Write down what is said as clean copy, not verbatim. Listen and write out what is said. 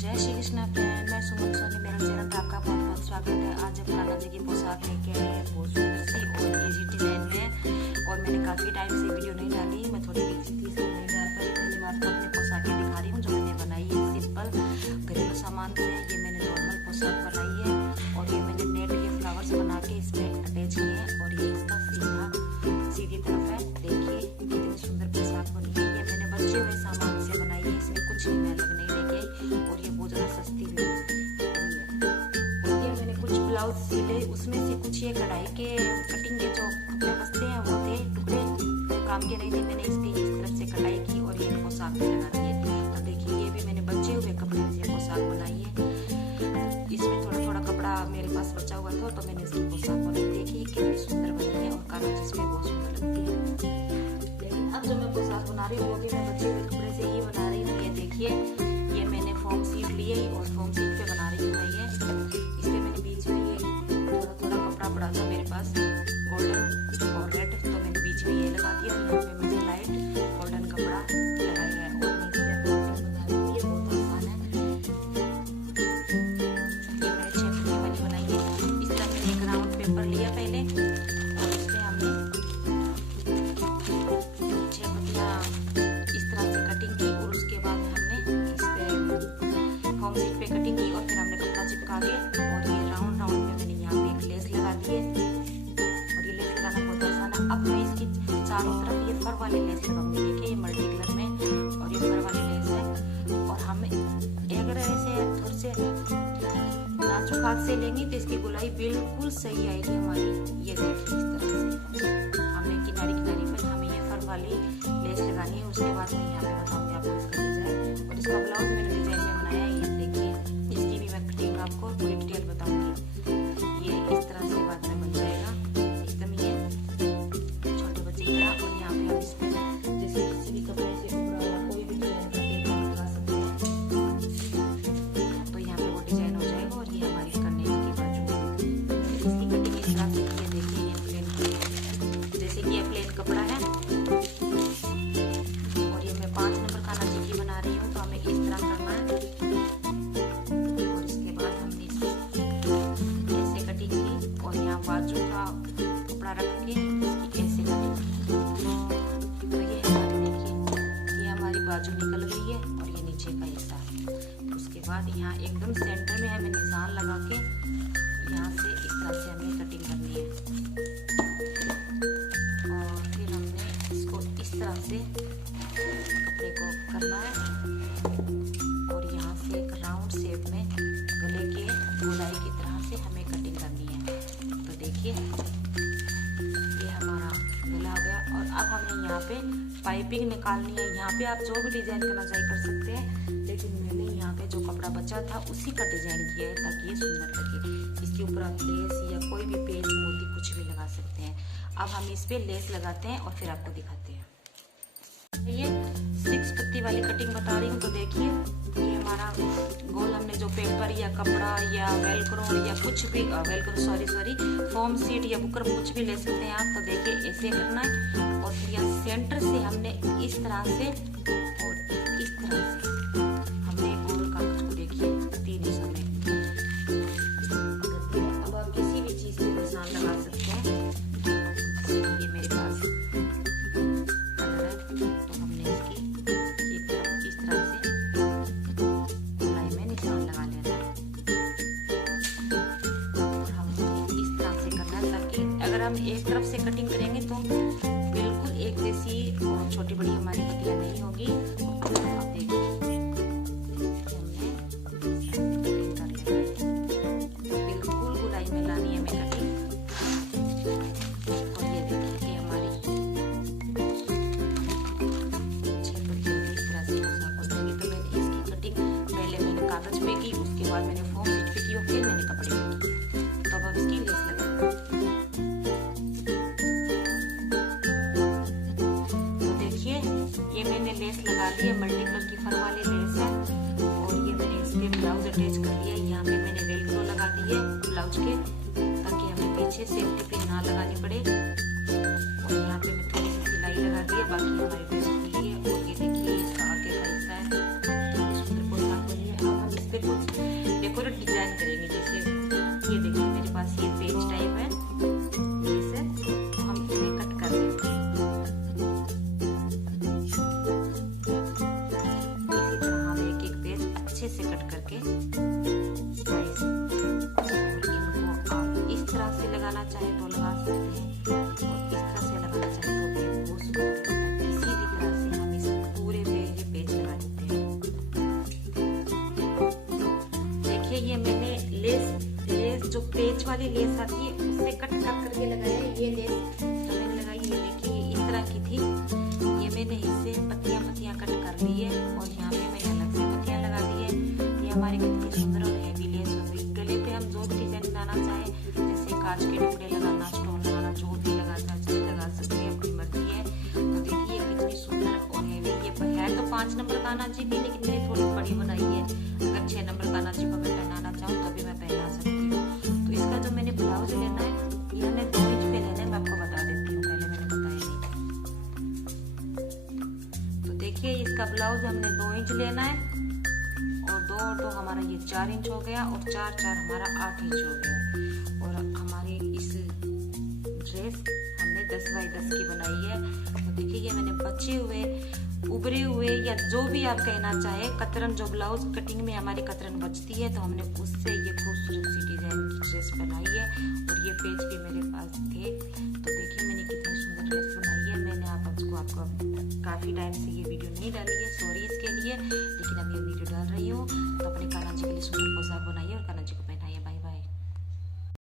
जय श्री कृष्णा फ्रेंड, मैं सुमन सोनी, मेरा चैनल पे आपका बहुत बहुत स्वागत है। आज हम कान्हा जी की पोशाक लेके आए हैं, बहुत सुंदर सी और इजी डिजाइन में। और मैंने काफी टाइम से वीडियो नहीं डाली, मैं थोड़ी बिजी थी इसलिए नहीं डाल पाई। पहली बार तो अपनी पोशाकें दिखा रही हूँ जो मैंने बनाई है सिंपल घरेलू सामान से। ये मैंने नॉर्मल पोशाक बनाई है और ये मैंने नेट के फ्लावर्स बना के इसमें अटैच किए हैं। और ये इसका सीधी तरफ है, देखिए कितनी सुंदर पोशाक बनी है। ये मैंने बचे हुए सामान से बनाई है, इसमें कुछ भी मैं अलग नहीं लेके आई और ये बहुत ज्यादा सस्ती भी है। और ये मैंने कुछ ब्लाउज सिले, उसमें से कुछ ये कढ़ाई के कटिंग के जो कपड़े बचते हैं वो थे टुकड़े, काम के नहीं थे। मैंने इसकी इस तरफ से कटाई की और ये पोशाक में लगा दिए। तो देखिए ये भी मैंने बचे हुए कपड़े से पोशाक बनाई है। इसमें थोड़ा थोड़ा कपड़ा मेरे पास बचा हुआ था तो मैंने इसकी पोशाक बनाई। देखिए कितनी सुंदर बनी है और कान्हा जी इसमें बहुत सुंदर लगती है। लेकिन अब जो मैं पोशाक बना रही हूँ वो भी मैं बचे हुए कपड़े से ही बना रही हूँ। ये देखिए ये मैंने फोम सीट ली है और फोम सीट पे बना रही हूँ मैं ये। इस पे मैंने बीच में ये थोड़ा थोड़ा कपड़ा पड़ा था मेरे पास गोल्डन और रेड, तो मैंने बीच में ये लगा दिया। यहाँ पे मैंने लाइट गोल्डन कपड़ा लगाया है और मैं इस पे बना रही हूँ। ये बहुत आसान है। ये मैंने 6 पत्ती वाली बनाई है। इस तरह मैंने एक राउंड पेपर लिया पहले और इस पे हमने 6 पत्तियां इस तरह से कटिंग की और उसके बाद हमने इस पे फॉर्म सीट पे कटिंग की और फिर हमने कपड़ा चिपका के और ये राउंड राउंड में मैंने यहाँ पे एक लेस लगा दी है। और ये लेस लगाना बहुत आसान है। अब मैं इसकी चारों तरफ ये फर वाले लेस लगाऊंगी। देखिए ये मल्टी कलर में और ये फर वाले लेस है। और हम अगर ऐसे थोड़े से नाजुक हाथ से लेंगे तो इसकी गुलाई बिल्कुल सही आएगी हमारी। ये देखिए इस तरह से हमने किनारी किनारी पर हमें ये फर वाली लेस लगानी है। उसके बाद मैं यहाँ पे बताऊंगी आपको इसका डिजाइन। और इसका ब्लाउज मैंने डिजाइन में बनाया है। ये देखिए इसकी भी मैं कटिंग आपको पूरी डिटेल बताऊंगी। ये इस तरह से बाद में बन जाएगा एकदम ये छोटे बच्चे की तरह। और यहाँ पे हम इस पे जैसे किसी भी कपड़े से उभरा हुआ कोई भी डिजाइन करके लगा सकते हैं तो यहाँ पे वो डिजाइन हो जाएगा। और ये हमारी करने की बाजू इसकी कटिंग इस तरह से की है। देखिए ये प्लेन, जैसे कि ये प्लेन कपड़ा है और ये मैं 5 नंबर कान्हा जी की बना रही हूँ तो हमें इस तरह करना है। और इसके बाद हमने ऐसे कटिंग की और यहाँ बाजू का कपड़ा रख के इसकी ऐसे कटिंग की। तो ये हमारी देखिए ये हमारी बाजू निकल गई है और ये नीचे का हिस्सा है। उसके बाद यहाँ एकदम सेंटर में हमें निशान लगा के यहाँ से इस तरह से हमें कटिंग करनी है। और फिर हमने इसको इस तरह से कपड़े को करना है और यहाँ से एक राउंड शेप में गले के गोलाई की तरह से हमें कटिंग करनी है। तो देखिए ये हमारा गला हो गया। और अब हमें यहाँ पे पाइपिंग निकालनी है। यहाँ पे आप जो भी डिजाइन करना चाहे कर सकते हैं, लेकिन मैंने यहाँ पे जो कपड़ा बचा था उसी का डिजाइन किया है ताकि ये सुंदर लगे। इसके ऊपर आप लेस या कोई भी पेज मोती कुछ भी लगा सकते हैं। अब हम इस पे लेस लगाते हैं और फिर आपको दिखाते हैं। ये 6 पत्ती वाली कटिंग बता रही हूँ। तो देखिए ये हमारा गोल हमने जो पेपर या कपड़ा या वेलक्रो या कुछ भी सॉरी फोम सीट या बुकर कुछ भी ले सकते हैं आप। तो देखिए ऐसे करना है और फिर यहाँ सेंटर से हमने इस तरह से और इस तरह से हमने गोल कागज को देखिए 3 हिस्सों में। अब आप किसी भी चीज से निशान लगा सकते हैं। ये मेरे पास कलर है तो हमने इसकी इस तरह से गोलाई में निशान लगा लेना है। और हमें इस तरह से करना है ताकि अगर हम एक तरफ से कटिंग करेंगे तो बिल्कुल एक जैसी और छोटी बड़ी हमारी पत्तियां नहीं होगी। आप देखिए हमने कटिंग कर ली है, बिल्कुल गोलाई में लानी है हमें कटिंग। और ये देखिए हमारी 6 पत्तियों की इस तरह से पोशाक बनेगी। तो मैंने इसकी कटिंग पहले मैंने कागज पे की, उसके बाद मैंने फोम सीट पे की और फिर मैंने कपड़े पे की। तो अब इसकी लेस लगा। तो देखिए ये मैंने लेस लगा ली है, मल्टी कलर की फर वाली लेस है। और ये मैंने इस पे ब्लाउज अटैच कर लिया है। यहाँ पे मैंने वेलक्रो लगा दी है ब्लाउज के ताकि हमें पीछे सेफ्टी पिन ना लगानी पड़े। और यहाँ पे मैं थोड़ी सी सिलाई लगा दी है, बाकी हमारी ड्रेस खुली है। और ये देखिए इसका आगे का हिस्सा है, सुंदर पोशाक बनी है। अब हम इस पे से कट करके ऐसे, और इनको आप इस तरह से लगाना चाहे तो लगा सकते हैं, और इस तरह से लगाना चाहे तो भी बहुत सुंदर लगता है। किसी भी तरह से हम इस पूरे पे ये पेच लगा देते हैं। देखिए ये मैंने लेस जो पेच वाली लेस आती है उससे कट करके लगाया है। ये लेस जो मैंने लगाई है देखिए ये इस तरह की थी, ये मैंने इससे पत्तियां कट कर ली है, और यहाँ पे मैंने अलग से पत्तियां लगा दी है। ये हमारी कितनी सुंदर और हैवी लेस हो गई। गले पे हम जो भी डिजाइन बनाना चाहे, जैसे कांच के टुकड़े लगाना, स्टोन लगाना, जो भी लगाना चाहे लगा सकते हैं, अपनी मर्जी है। तो देखिए कितनी सुंदर और हैवी। ये है तो 5 नंबर कान्हा जी की, लेकिन मैंने थोड़ी बड़ी बनाई है। अगर 6 नंबर कान्हा जी को मैं पहनाना चाहूँ तभी मैं पहना सकती हूँ। तो इसका जो मैंने ब्लाउज लेना है ये हमने 2 इंच पे लेना है, मैं आपको बता देती हूँ, पहले मैंने बताया नहीं। तो देखिए इसका ब्लाउज हमने 2 इंच लेना है, और 2 और 2 हमारा ये 4 इंच हो गया, और 4 4 हमारा 8 इंच हो गया। और हमारी इस ड्रेस हमने 10 बाई 10 की बनाई है। तो देखिए ये मैंने बचे हुए, उभरे हुए, या जो भी आप कहना चाहे, कतरन, जो ब्लाउज कटिंग में हमारी कतरन बचती है तो हमने उससे ये खूबसूरत सी डिजाइन की ड्रेस बनाई है। और ये पेज भी मेरे पास थे। तो देखिए मैंने कितनी सुंदर ड्रेस बनाई है। मैंने आपको काफी टाइम से ये वीडियो नहीं डाली है, सॉरी इसके लिए, लेकिन अब ये वीडियो डाल रही हूँ। तो अपने कान्हा जी के लिए सुंदर पोशाक बनाइए।